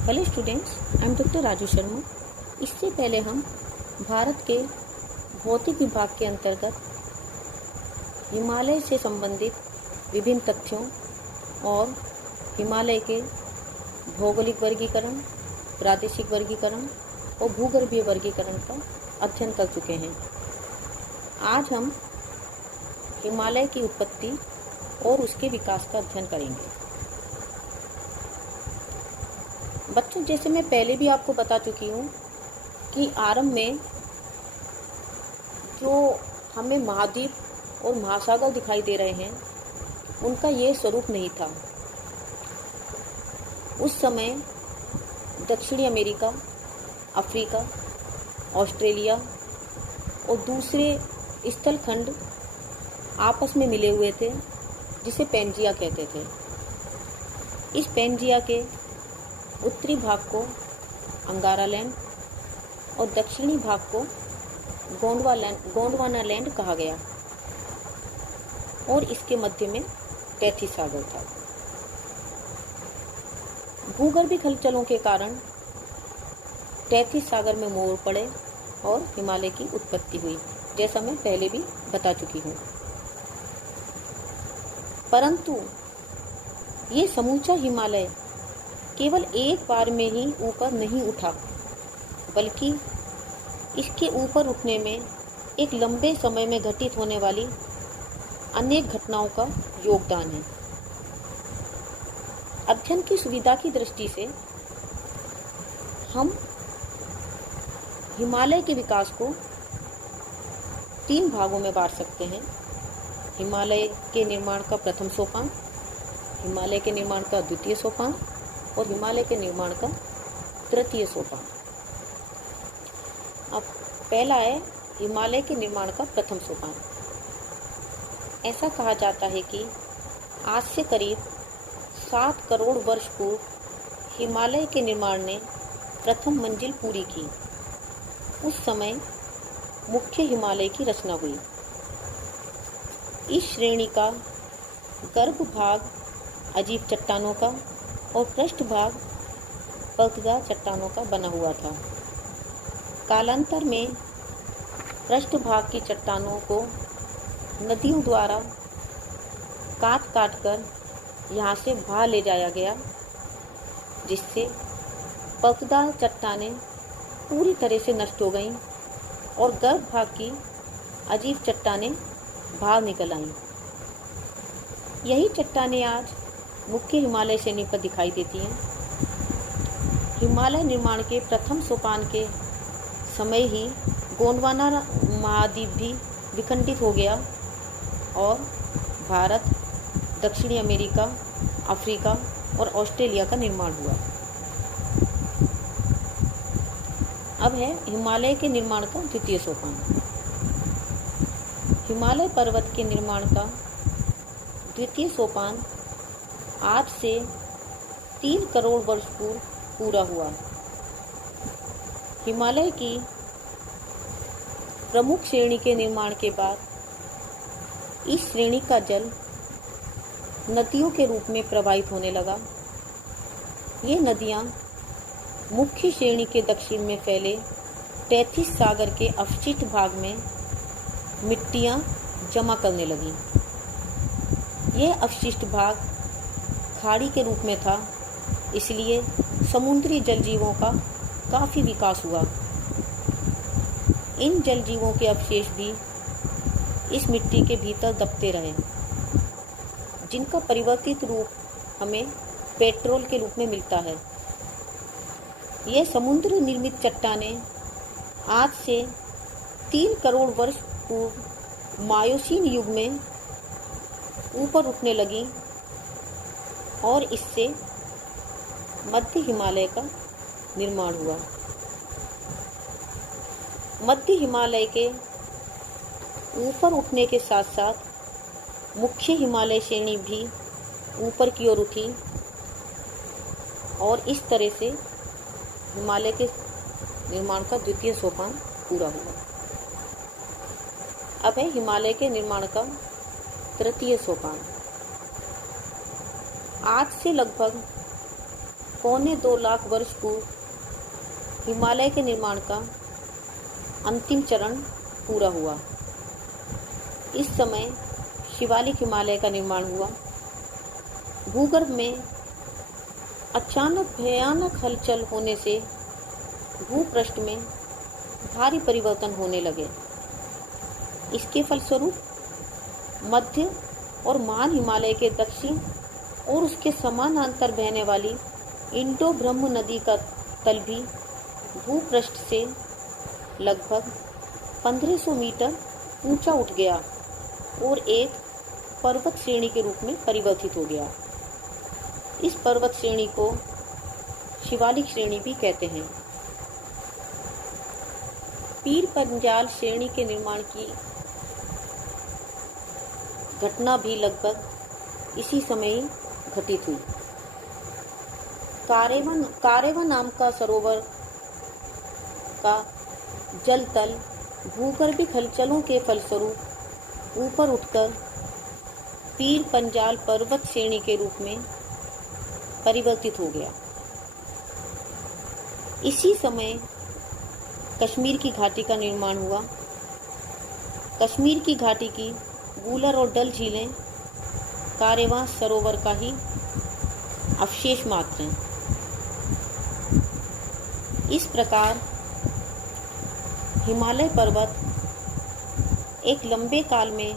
Hello students, I am doctor Raju Sharma. इससे पहले हम भारत के भौतिक विभाग के अंतर्गत हिमालय से संबंधित विभिन्न तथ्यों और हिमालय के भौगोलिक वर्गीकरण, प्रादेशिक वर्गीकरण और भूगर्भीय वर्गीकरण का अध्ययन कर चुके हैं। आज हम हिमालय की उत्पत्ति और उसके विकास का अध्ययन करेंगे। बच्चों, जैसे मैं पहले भी आपको बता चुकी हूँ कि आरंभ में जो हमें महाद्वीप और महासागर दिखाई दे रहे हैं, उनका ये स्वरूप नहीं था। उस समय दक्षिणी अमेरिका, अफ्रीका, ऑस्ट्रेलिया और दूसरे स्थलखंड आपस में मिले हुए थे, जिसे पैंजिया कहते थे। इस पैंजिया के उत्तरी भाग को अंगारा लैंड और दक्षिणी भाग को गोंडवाना लैंड कहा गया और इसके मध्य में तैथिस सागर था। भूगर्भिक हलचलों के कारण तैथिस सागर में मोड़ पड़े और हिमालय की उत्पत्ति हुई, जैसा मैं पहले भी बता चुकी हूँ। परंतु ये समूचा हिमालय केवल एक बार में ही ऊपर नहीं उठा, बल्कि इसके ऊपर उठने में एक लंबे समय में घटित होने वाली अनेक घटनाओं का योगदान है। अध्ययन की सुविधा की दृष्टि से हम हिमालय के विकास को 3 भागों में बांट सकते हैं। हिमालय के निर्माण का प्रथम सोपान, हिमालय के निर्माण का द्वितीय सोपान और हिमालय के निर्माण का तृतीय सोपान। अब पहला है हिमालय के निर्माण का प्रथम सोपान। ऐसा कहा जाता है कि आज से करीब 7 करोड़ वर्ष पूर्व हिमालय के निर्माण ने प्रथम मंजिल पूरी की। उस समय मुख्य हिमालय की रचना हुई। इस श्रेणी का गर्भ भाग अजीब चट्टानों का और पृष्ठभाग परतदार चट्टानों का बना हुआ था। कालांतर में पृष्ठभाग की चट्टानों को नदियों द्वारा काट कर यहाँ से बाहर ले जाया गया, जिससे परतदार चट्टानें पूरी तरह से नष्ट हो गईं और गर्भ भाग की अजीब चट्टानें बाहर निकल आईं। यही चट्टानें आज मुख्य हिमालय श्रेणी पर दिखाई देती हैं। हिमालय निर्माण के प्रथम सोपान के समय ही गोंडवाना महाद्वीप भी विखंडित हो गया और भारत, दक्षिणी अमेरिका, अफ्रीका और ऑस्ट्रेलिया का निर्माण हुआ। अब है हिमालय के निर्माण का द्वितीय सोपान। हिमालय पर्वत के निर्माण का द्वितीय सोपान आज से 3 करोड़ वर्ष पूर्व पूरा हुआ। हिमालय की प्रमुख श्रेणी के निर्माण के बाद इस श्रेणी का जल नदियों के रूप में प्रवाहित होने लगा। ये नदियाँ मुख्य श्रेणी के दक्षिण में फैले तैथिस सागर के अवशिष्ट भाग में मिट्टियाँ जमा करने लगीं। यह अवशिष्ट भाग खाड़ी के रूप में था, इसलिए समुद्री जल जीवों का काफ़ी विकास हुआ। इन जल जीवों के अवशेष भी इस मिट्टी के भीतर दबते रहे, जिनका परिवर्तित रूप हमें पेट्रोल के रूप में मिलता है। यह समुद्र निर्मित चट्टानें आज से 3 करोड़ वर्ष पूर्व मायोसीन युग में ऊपर उठने लगी और इससे मध्य हिमालय का निर्माण हुआ। मध्य हिमालय के ऊपर उठने के साथ साथ मुख्य हिमालय श्रेणी भी ऊपर की ओर उठी और इस तरह से हिमालय के निर्माण का द्वितीय सोपान पूरा हुआ। अब है हिमालय के निर्माण का तृतीय सोपान। आज से लगभग पौने 2 लाख वर्ष पूर्व हिमालय के निर्माण का अंतिम चरण पूरा हुआ। इस समय शिवालिक हिमालय का निर्माण हुआ। भूगर्भ में अचानक भयानक हलचल होने से भूपृष्ठ में भारी परिवर्तन होने लगे। इसके फलस्वरूप मध्य और महान हिमालय के दक्षिण और उसके समानांतर बहने वाली इंडो ब्रह्म नदी का तल भी भूपृष्ठ से लगभग 1500 मीटर ऊंचा उठ गया और एक पर्वत श्रेणी के रूप में परिवर्तित हो गया। इस पर्वत श्रेणी को शिवालिक श्रेणी भी कहते हैं। पीर पंजाल श्रेणी के निर्माण की घटना भी लगभग इसी समय ही घटित हुई। कारेवन नाम का सरोवर का जल तल भूगर्भिक हलचलों के फलस्वरूप ऊपर उठकर पीर पंजाल पर्वत श्रेणी के रूप में परिवर्तित हो गया। इसी समय कश्मीर की घाटी का निर्माण हुआ। कश्मीर की घाटी की वूलर और डल झीलें कारेवां सरोवर का ही अवशेष मात्र हैं। इस प्रकार हिमालय पर्वत एक लंबे काल में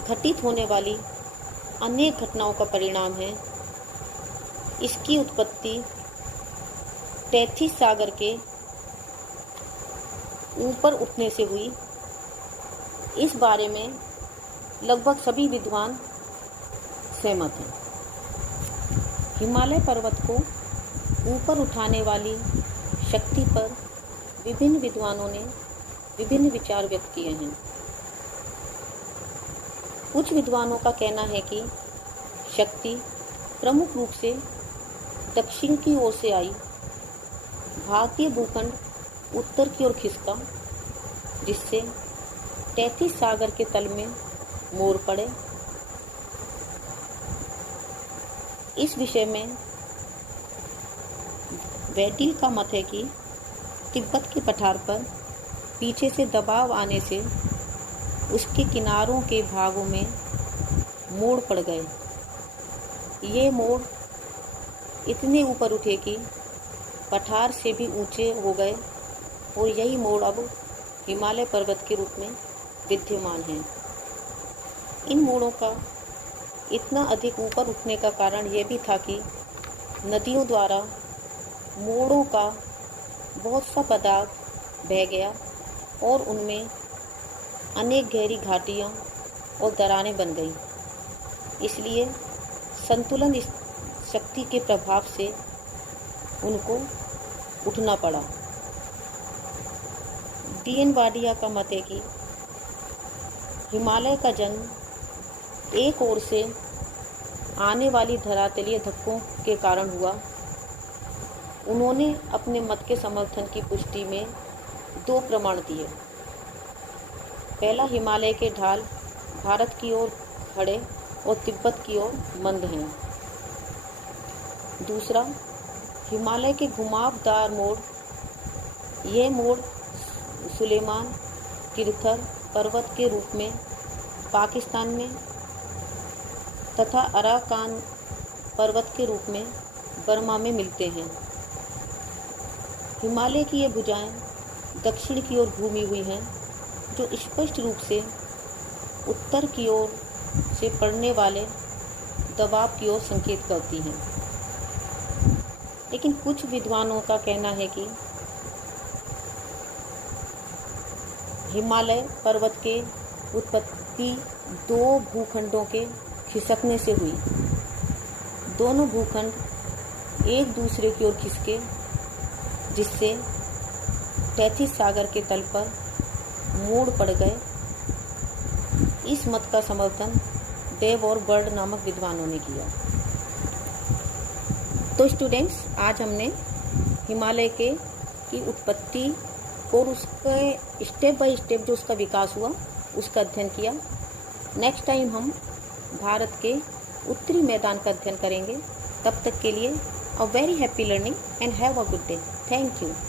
घटित होने वाली अनेक घटनाओं का परिणाम है। इसकी उत्पत्ति तैथिस सागर के ऊपर उठने से हुई। इस बारे में लगभग सभी विद्वान सहमत हैं। हिमालय पर्वत को ऊपर उठाने वाली शक्ति पर विभिन्न विद्वानों ने विभिन्न विचार व्यक्त किए हैं। कुछ विद्वानों का कहना है कि शक्ति प्रमुख रूप से दक्षिण की ओर से आई। भारतीय भूखंड उत्तर की ओर खिसका, जिससे तैथिस सागर के तल में मोड़ पड़े। इस विषय में वैदिल का मत है कि तिब्बत के पठार पर पीछे से दबाव आने से उसके किनारों के भागों में मोड़ पड़ गए। ये मोड़ इतने ऊपर उठे कि पठार से भी ऊंचे हो गए और यही मोड़ अब हिमालय पर्वत के रूप में विद्यमान है। इन मोड़ों का इतना अधिक ऊपर उठने का कारण यह भी था कि नदियों द्वारा मोड़ों का बहुत सा पदार्थ बह गया और उनमें अनेक गहरी घाटियाँ और दरारें बन गई। इसलिए संतुलन शक्ति के प्रभाव से उनको उठना पड़ा। डी.एन. वाडिया का मत है कि हिमालय का जन्म एक ओर से आने वाली धरातलीय धक्कों के कारण हुआ। उन्होंने अपने मत के समर्थन की पुष्टि में 2 प्रमाण दिए। पहला, हिमालय के ढाल भारत की ओर खड़े और तिब्बत की ओर मंद हैं। दूसरा, हिमालय के घुमावदार मोड़, यह मोड़ सुलेमान तीर्थर पर्वत के रूप में पाकिस्तान में तथा अराकान पर्वत के रूप में बर्मा में मिलते हैं। हिमालय की ये भुजाएं दक्षिण की ओर घूमी हुई हैं, जो स्पष्ट रूप से उत्तर की ओर से पड़ने वाले दबाव की ओर संकेत करती हैं। लेकिन कुछ विद्वानों का कहना है कि हिमालय पर्वत के उत्पत्ति 2 भूखंडों के खिसकने से हुई। दोनों भूखंड एक दूसरे की ओर खिसके, जिससे तैथिस सागर के तल पर मोड़ पड़ गए। इस मत का समर्थन देव और बर्ड नामक विद्वानों ने किया। तो स्टूडेंट्स, आज हमने हिमालय की उत्पत्ति और उसके स्टेप बाय स्टेप जो उसका विकास हुआ उसका अध्ययन किया। नेक्स्ट टाइम हम भारत के उत्तरी मैदान का अध्ययन करेंगे। तब तक के लिए A very happy learning and have a good day. Thank you.